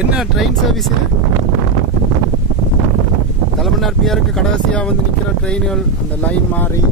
என்ன train service இது? தலைமன்னார் பிஆருக்கு கடைசியாக வந்து நிற்கிற ட்ரெயின்கள் அந்த லைன் மாறி